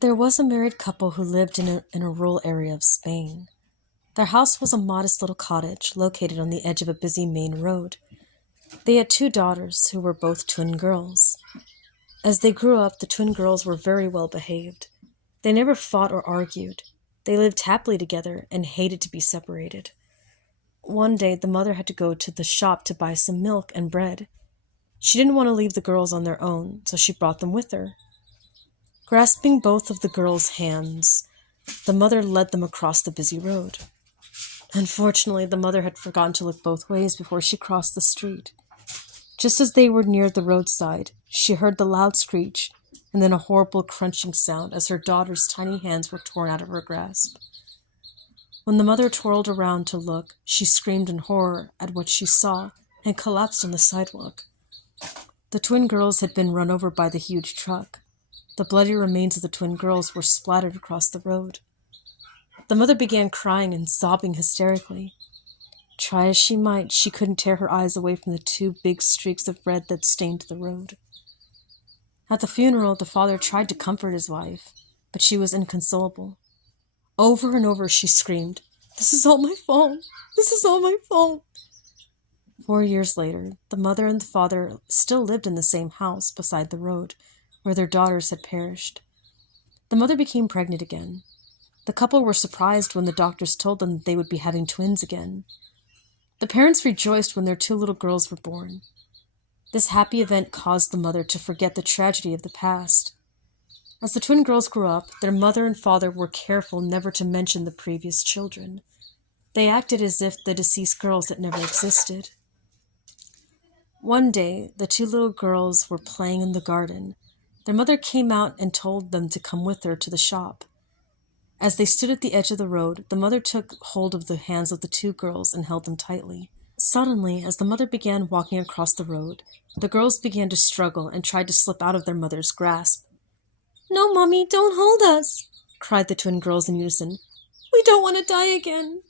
There was a married couple who lived in a rural area of Spain. Their house was a modest little cottage located on the edge of a busy main road. They had two daughters who were both twin girls. As they grew up, the twin girls were very well behaved. They never fought or argued. They lived happily together and hated to be separated. One day, the mother had to go to the shop to buy some milk and bread. She didn't want to leave the girls on their own, so she brought them with her. Grasping both of the girls' hands, the mother led them across the busy road. Unfortunately, the mother had forgotten to look both ways before she crossed the street. Just as they were near the roadside, she heard the loud screech and then a horrible crunching sound as her daughter's tiny hands were torn out of her grasp. When the mother twirled around to look, she screamed in horror at what she saw and collapsed on the sidewalk. The twin girls had been run over by the huge truck. The bloody remains of the twin girls were splattered across the road. The mother began crying and sobbing hysterically. Try as she might, she couldn't tear her eyes away from the two big streaks of red that stained the road. At the funeral, the father tried to comfort his wife, but she was inconsolable. Over and over she screamed, "This is all my fault! This is all my fault!" 4 years later, the mother and the father still lived in the same house beside the road, where their daughters had perished. The mother became pregnant again. The couple were surprised when the doctors told them that they would be having twins again. The parents rejoiced when their two little girls were born. This happy event caused the mother to forget the tragedy of the past. As the twin girls grew up, their mother and father were careful never to mention the previous children. They acted as if the deceased girls had never existed. One day, the two little girls were playing in the garden. Their mother came out and told them to come with her to the shop. As they stood at the edge of the road, the mother took hold of the hands of the two girls and held them tightly. Suddenly, as the mother began walking across the road, the girls began to struggle and tried to slip out of their mother's grasp. "No, Mommy, don't hold us!" cried the twin girls in unison. "We don't want to die again!"